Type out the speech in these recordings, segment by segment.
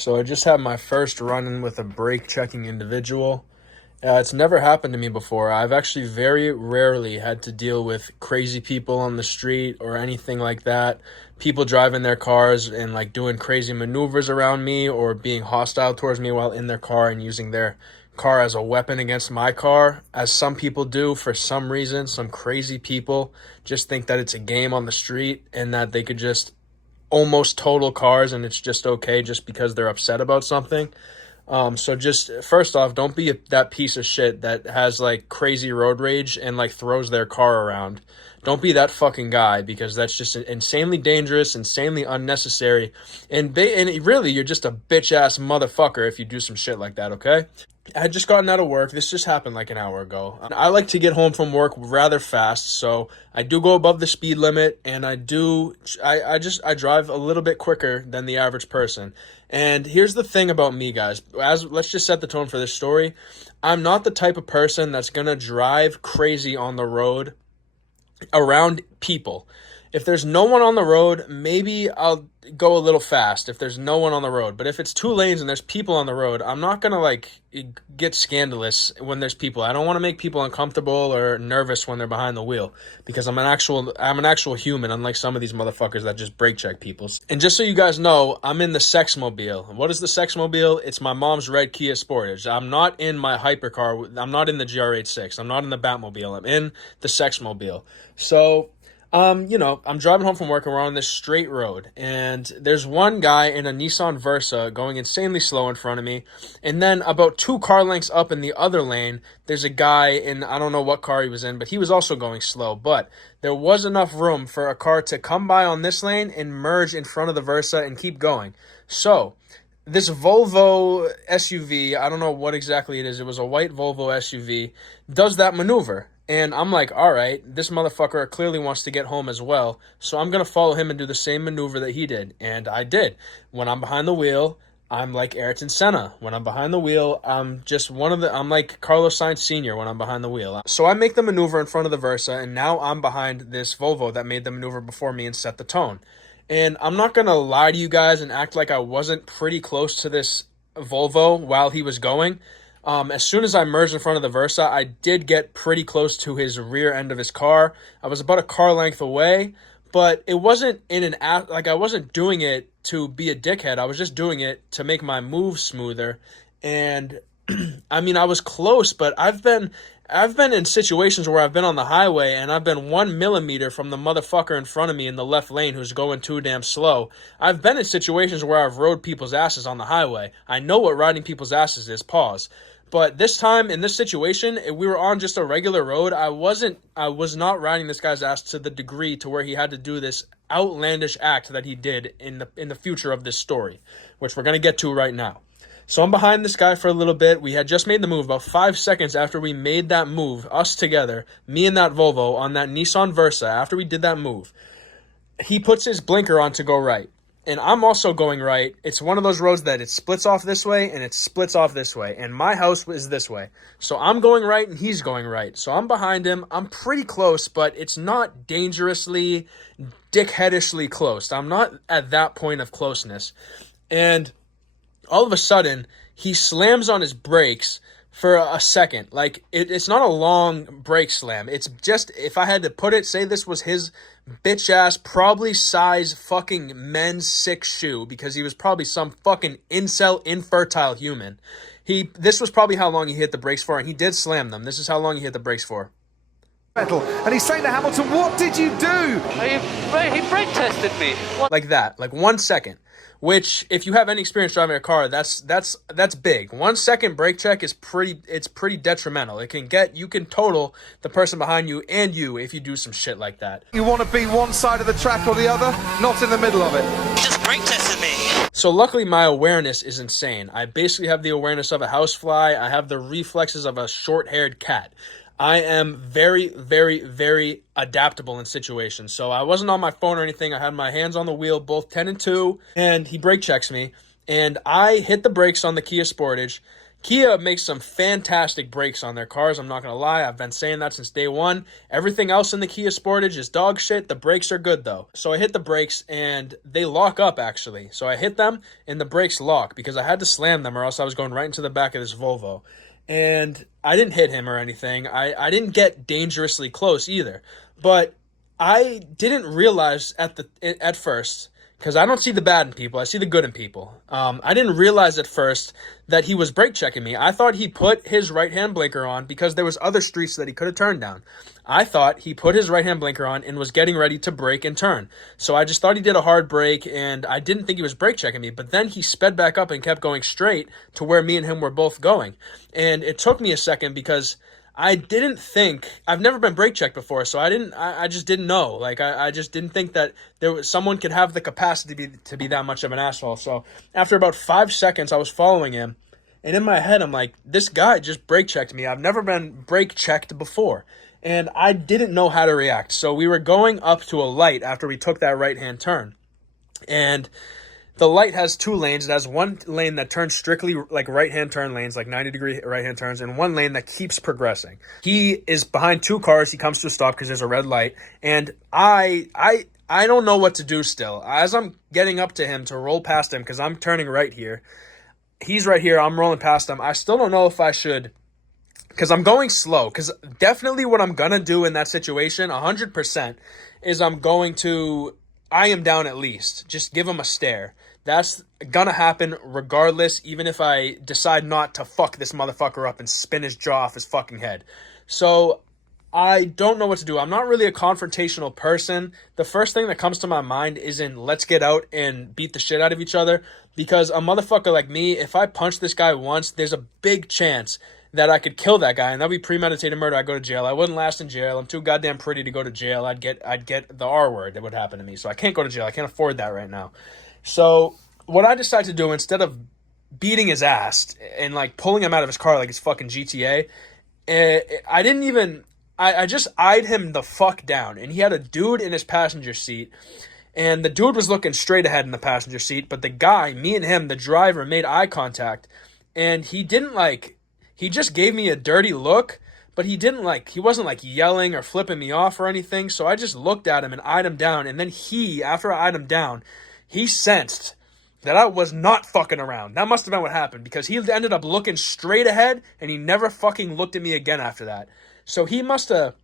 So I just had my first run-in with a brake-checking individual. It's never happened to me before. I've actually very rarely had to deal with crazy people on the street or anything like that. People driving their cars and like doing crazy maneuvers around me or being hostile towards me while in their car and using their car as a weapon against my car, as some people do for some reason. Some crazy people just think that it's a game on the street and that they could just almost total cars and it's just okay just because they're upset about something. So just first off, don't be that piece of shit that has like crazy road rage and like throws their car around. Don't be that fucking guy, because that's just insanely dangerous, insanely unnecessary, and really you're just a bitch ass motherfucker if you do some shit like that. Okay. I had just gotten out of work. This just happened like an hour ago. I like to get home from work rather fast, so I do go above the speed limit, and I drive a little bit quicker than the average person. And here's the thing about me, guys. Let's just set the tone for this story. I'm not the type of person that's gonna drive crazy on the road around people. If there's no one on the road, maybe I'll go a little fast if there's no one on the road. But if it's two lanes and there's people on the road, I'm not going to like get scandalous when there's people. I don't want to make people uncomfortable or nervous when they're behind the wheel, because I'm an actual human, unlike some of these motherfuckers that just brake check people. And just so you guys know, I'm in the Sexmobile. What is the Sexmobile? It's my mom's red Kia Sportage. I'm not in my hypercar. I'm not in the GR86. I'm not in the Batmobile. I'm in the Sexmobile. So I'm driving home from work and we're on this straight road, and there's one guy in a Nissan Versa going insanely slow in front of me, and then about 2 car lengths up in the other lane, there's a guy in, I don't know what car he was in, but he was also going slow, but there was enough room for a car to come by on this lane and merge in front of the Versa and keep going. So this Volvo SUV, I don't know what exactly it is, it was a white Volvo SUV, does that maneuver. And I'm like, all right, this motherfucker clearly wants to get home as well, so I'm going to follow him and do the same maneuver that he did. And I did. When I'm behind the wheel, I'm like Ayrton Senna. When I'm behind the wheel, I'm like Carlos Sainz Sr. when I'm behind the wheel. So I make the maneuver in front of the Versa, and now I'm behind this Volvo that made the maneuver before me and set the tone. And I'm not going to lie to you guys and act like I wasn't pretty close to this Volvo while he was going. As soon as I merged in front of the Versa, I did get pretty close to his rear end of his car. I was about a car length away, but it wasn't I wasn't doing it to be a dickhead. I was just doing it to make my move smoother. And I mean, I was close, but I've been in situations where I've been on the highway and I've been 1 millimeter from the motherfucker in front of me in the left lane who's going too damn slow. I've been in situations where I've rode people's asses on the highway. I know what riding people's asses is, pause. But this time, in this situation, we were on just a regular road. I was not riding this guy's ass to the degree to where he had to do this outlandish act that he did in the future of this story, which we're going to get to right now. So I'm behind this guy for a little bit. We had just made the move. About 5 seconds after we made that move, us together, me and that Volvo on that Nissan Versa, after we did that move, he puts his blinker on to go right. And I'm also going right. It's one of those roads that it splits off this way and it splits off this way. And my house is this way. So I'm going right and he's going right. So I'm behind him. I'm pretty close, but it's not dangerously, dickheadishly close. I'm not at that point of closeness. And all of a sudden, he slams on his brakes for a second. Like, it's not a long brake slam. It's just, if I had to put it, say this was his bitch ass, probably size fucking men's sick shoe, because he was probably some fucking incel, infertile human. This was probably how long he hit the brakes for, and he did slam them. This is how long he hit the brakes for. And he's saying to Hamilton, what did you do? He brake tested me. Like that, like 1 second. Which, if you have any experience driving a car, that's big. 1 second brake check is pretty detrimental. You can total the person behind you and you if you do some shit like that. You want to be one side of the track or the other, not in the middle of it. Just brake tested me. So luckily my awareness is insane. I basically have the awareness of a housefly. I have the reflexes of a short-haired cat. I am very, very, very adaptable in situations. So I wasn't on my phone or anything. I had my hands on the wheel, both 10 and 2, and he brake checks me. And I hit the brakes on the Kia Sportage. Kia makes some fantastic brakes on their cars. I'm not going to lie. I've been saying that since day one. Everything else in the Kia Sportage is dog shit. The brakes are good, though. So I hit the brakes, and they lock up, actually. So I hit them, and the brakes lock because I had to slam them or else I was going right into the back of this Volvo. And I didn't hit him or anything. I didn't get dangerously close either. But I didn't realize at first, because I don't see the bad in people, I see the good in people. I didn't realize at first that he was brake checking me. I thought he put his right-hand blinker on because there was other streets that he could have turned down. I thought he put his right-hand blinker on and was getting ready to brake and turn. So I just thought he did a hard brake, and I didn't think he was brake checking me. But then he sped back up and kept going straight to where me and him were both going. And it took me a second because I've never been brake checked before, so I just didn't know. Like, I just didn't think that someone could have the capacity to be that much of an asshole. So after about 5 seconds, I was following him, and in my head, I'm like, this guy just brake checked me. I've never been brake checked before, and I didn't know how to react. So we were going up to a light after we took that right-hand turn, and the light has 2 lanes. It has one lane that turns strictly like right-hand turn lanes, like 90-degree right-hand turns, and one lane that keeps progressing. He is behind 2 cars. He comes to a stop because there's a red light, and I don't know what to do still. As I'm getting up to him to roll past him, because I'm turning right here, he's right here, I'm rolling past him. I still don't know if I should, because I'm going slow, because definitely what I'm going to do in that situation, 100%, is I'm going to eye him down at least. Just give him a stare. That's gonna happen regardless, even if I decide not to fuck this motherfucker up and spin his jaw off his fucking head. So I don't know what to do. I'm not really a confrontational person. The first thing that comes to my mind isn't let's get out and beat the shit out of each other, because a motherfucker like me, if I punch this guy once, there's a big chance that I could kill that guy, and that'd be premeditated murder. I'd go to jail. I wouldn't last in jail. I'm too goddamn pretty to go to jail. I'd get the R word that would happen to me. So I can't go to jail. I can't afford that right now. So what I decided to do, instead of beating his ass and like pulling him out of his car like it's fucking GTA, I just eyed him the fuck down, and he had a dude in his passenger seat, and the dude was looking straight ahead in the passenger seat, but the guy, me and him, the driver, made eye contact, and he just gave me a dirty look, but he wasn't like yelling or flipping me off or anything. So I just looked at him and eyed him down, and then after I eyed him down, he sensed that I was not fucking around. That must have been what happened, because he ended up looking straight ahead, and he never fucking looked at me again after that. So he must have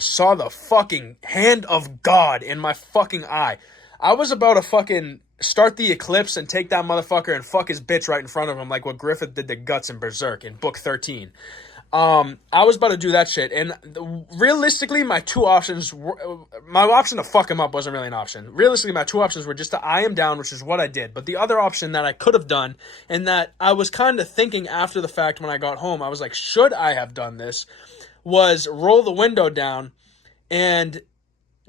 saw the fucking hand of God in my fucking eye. I was about to fucking start the eclipse and take that motherfucker and fuck his bitch right in front of him, like what Griffith did to Guts in Berserk in book 13. I was about to do that shit, and realistically, my option to fuck him up wasn't really an option. Realistically, my 2 options were just to eye him down, which is what I did. But the other option that I could have done, and that I was kind of thinking after the fact when I got home, I was like, should I have done this, was roll the window down and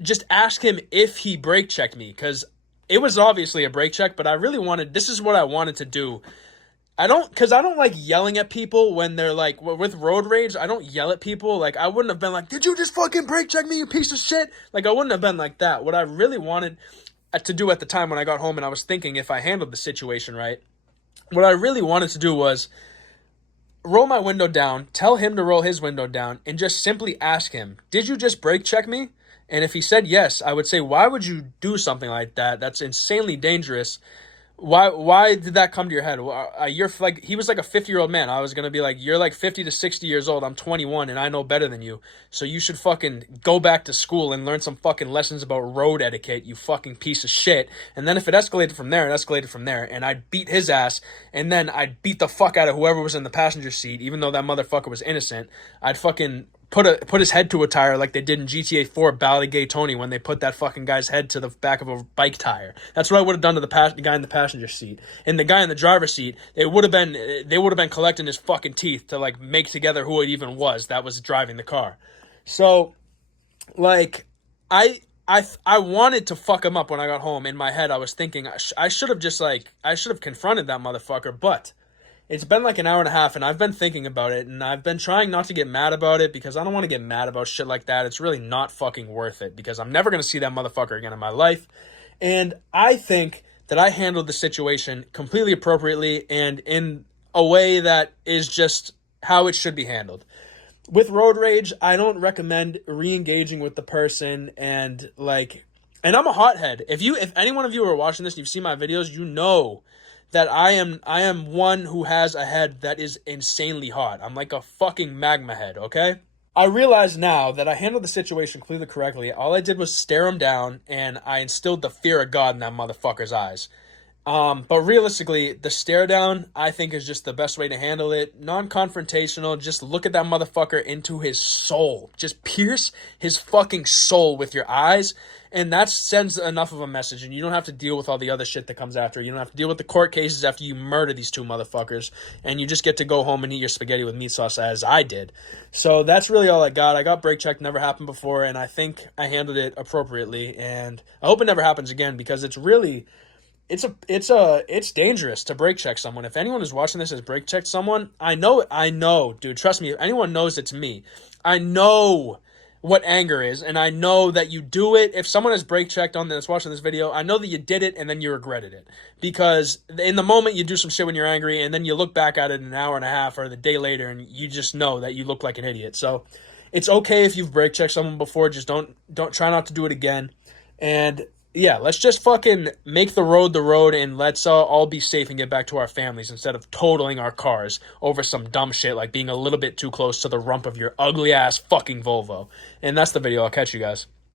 just ask him if he brake checked me, because it was obviously a brake check, but this is what I wanted to do. I don't like yelling at people when they're like, with road rage, I don't yell at people. Like, I wouldn't have been like, did you just fucking brake check me, you piece of shit? Like, I wouldn't have been like that. What I really wanted to do at the time when I got home and I was thinking if I handled the situation right, what I really wanted to do was roll my window down, tell him to roll his window down, and just simply ask him, did you just brake check me? And if he said yes, I would say, why would you do something like that? That's insanely dangerous. Why did that come to your head? You're like, he was like a 50-year-old man. I was going to be like, you're like 50 to 60 years old. I'm 21 and I know better than you. So you should fucking go back to school and learn some fucking lessons about road etiquette, you fucking piece of shit. And then if it escalated from there, it escalated from there. And I'd beat his ass, and then I'd beat the fuck out of whoever was in the passenger seat, even though that motherfucker was innocent. I'd fucking put his head to a tire like they did in GTA 4 Bally Gay Tony when they put that fucking guy's head to the back of a bike tire. That's what I would have done to the guy in the passenger seat. And the guy in the driver's seat, they would have been collecting his fucking teeth to like make together who it even was that was driving the car. So, like, I wanted to fuck him up when I got home. In my head, I was thinking I should have confronted that motherfucker, but it's been like an hour and a half, and I've been thinking about it, and I've been trying not to get mad about it, because I don't want to get mad about shit like that. It's really not fucking worth it, because I'm never going to see that motherfucker again in my life. And I think that I handled the situation completely appropriately, and in a way that is just how it should be handled. With road rage, I don't recommend re-engaging with the person and I'm a hothead. If any one of you are watching this and you've seen my videos, you know that I am one who has a head that is insanely hot. I'm like a fucking magma head, okay? I realize now that I handled the situation clearly correctly. All I did was stare him down, and I instilled the fear of God in that motherfucker's eyes. But realistically, the stare down, I think, is just the best way to handle it. Non-confrontational, just look at that motherfucker into his soul. Just pierce his fucking soul with your eyes, and that sends enough of a message, and you don't have to deal with all the other shit that comes after. You don't have to deal with the court cases after you murder these two motherfuckers, and you just get to go home and eat your spaghetti with meat sauce, as I did. So that's really all I got. I got brake checked, never happened before, and I think I handled it appropriately, and I hope it never happens again, because it's really... It's dangerous to brake check someone. If anyone is watching this has brake checked someone, I know, dude, trust me, if anyone knows it's me, I know what anger is, and I know that you do it. If someone has brake checked on that's watching this video, I know that you did it and then you regretted it. Because in the moment you do some shit when you're angry, and then you look back at it an hour and a half or the day later, and you just know that you look like an idiot. So it's okay if you've brake checked someone before, just don't try not to do it again. And yeah, let's just fucking make the road, and let's all be safe and get back to our families instead of totaling our cars over some dumb shit like being a little bit too close to the rump of your ugly ass fucking Volvo. And that's the video. I'll catch you guys.